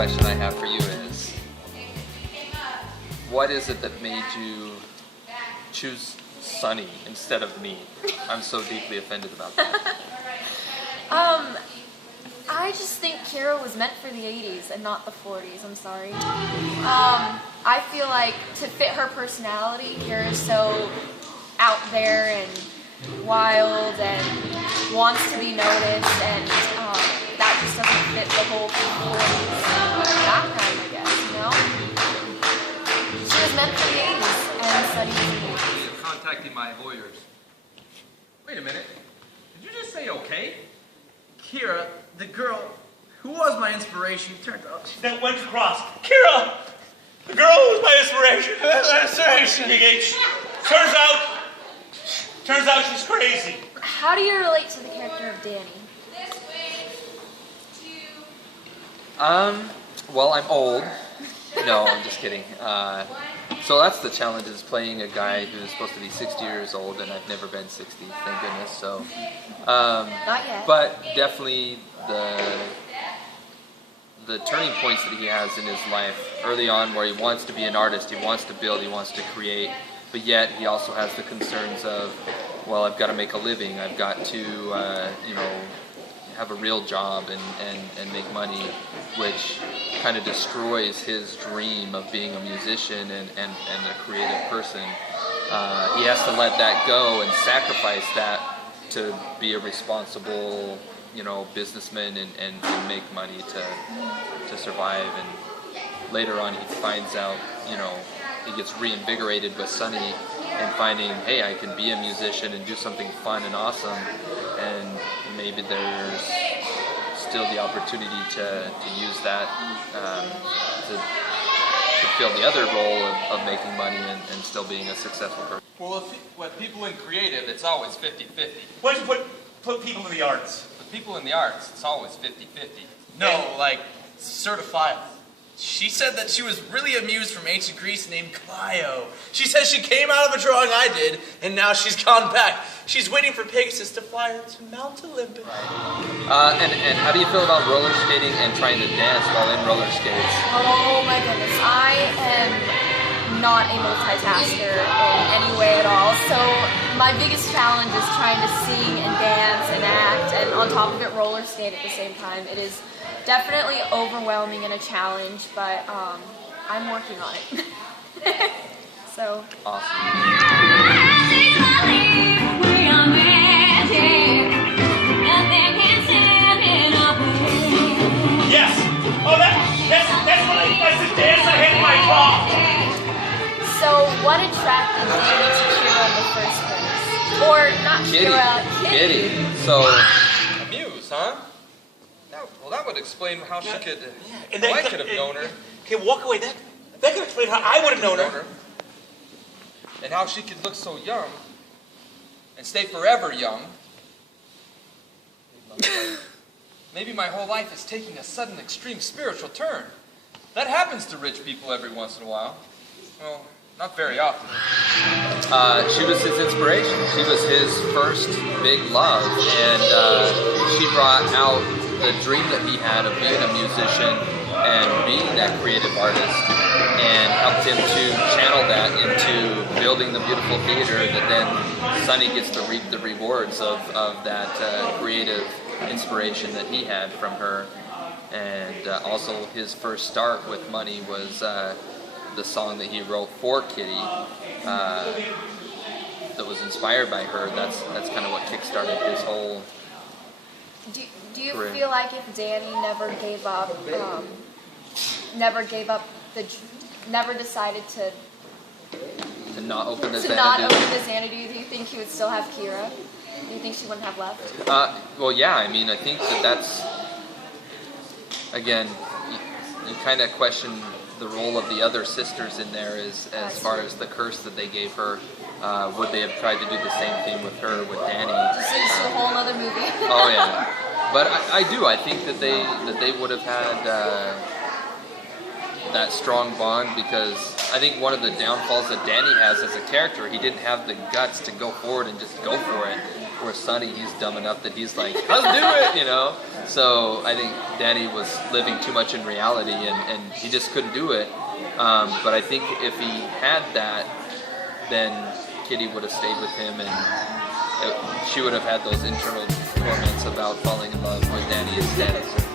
question I have for you is, what is it that made you choose Sunny instead of me? I'm so deeply offended about that. I just think Kira was meant for the 80s and not the 40s. I'm sorry. I feel like to fit her personality, Kira is so out there and wild and wants to be noticed, and that just doesn't fit the whole 40s background, I guess, you know? She was meant for the 80s and Sunny was the 80s. Contacting my lawyers. Wait a minute. Did you just say okay? Kira, the girl who was my inspiration, turned out... That went across. Kira! The girl who was my inspiration. Turns out she's crazy. How do you relate to the character of Danny? Well, I'm old. No, I'm just kidding. So that's the challenge, is playing a guy who's supposed to be 60 years old, and I've never been 60, thank goodness. So, Not yet. but definitely the turning points that he has in his life early on, where he wants to be an artist, he wants to build, he wants to create, but yet he also has the concerns of, well, I've got to make a living, I've got to, have a real job and make money, which kind of destroys his dream of being a musician and a creative person. He has to let that go and sacrifice that to be a responsible, businessman and make money to survive. And later on he finds out, he gets reinvigorated with Sunny and finding, hey, I can be a musician and do something fun and awesome, and maybe there's still the opportunity to use that to fill the other role of making money and still being a successful person. Well, with people in creative, it's always 50-50. Why don't you put people in the arts? With people in the arts, it's always 50-50. No, like, certifiable. She said that she was really amused from ancient Greece named Clio. She says she came out of a drawing I did, and now she's gone back. She's waiting for Pegasus to fly her to Mount Olympus. And how do you feel about roller skating and trying to dance while in roller skates? Oh my goodness, I am not a multitasker in any way at all, so my biggest challenge is trying to sing and dance and act, and on top of it roller skate at the same time. It is definitely overwhelming and a challenge, but I'm working on it. So. Awesome. Yes! Oh, that's when I said dance, I had my talk. So what attracted Danny to Kira in the first place? Or not Kira, Kitty. So, Amused, huh? Well, that would explain how she could... And I could have known her. Okay, walk away. That could explain how I would have known her. And how she could look so young and stay forever young. Maybe my whole life is taking a sudden extreme spiritual turn. That happens to rich people every once in a while. Well, not very often. she was his inspiration. She was his first big love, and she brought out the dream that he had of being a musician and being that creative artist, and helped him to channel that into building the beautiful theater that then Sunny gets to reap the rewards of that creative inspiration that he had from her. And also his first start with money was the song that he wrote for Kitty that was inspired by her. That's kind of what kickstarted his whole Do you career. feel like if Danny never decided to not open the not Xanadu. open the Xanadu, do you think he would still have Kira? Do you think she wouldn't have left? Well, yeah, I mean, I think that's, again, you kind of question the role of the other sisters in there as far as the curse that they gave her. Would they have tried to do the same thing with her, with Danny? Just into a whole other movie. Oh, yeah. But I think that they would have had that strong bond, because I think one of the downfalls that Danny has as a character, he didn't have the guts to go forward and just go for it. Where Sonny, he's dumb enough that he's like, let's do it, you know? So I think Danny was living too much in reality, and he just couldn't do it. But I think if he had that, then Kitty would have stayed with him, and she would have had those internal torments about falling in love with Danny instead.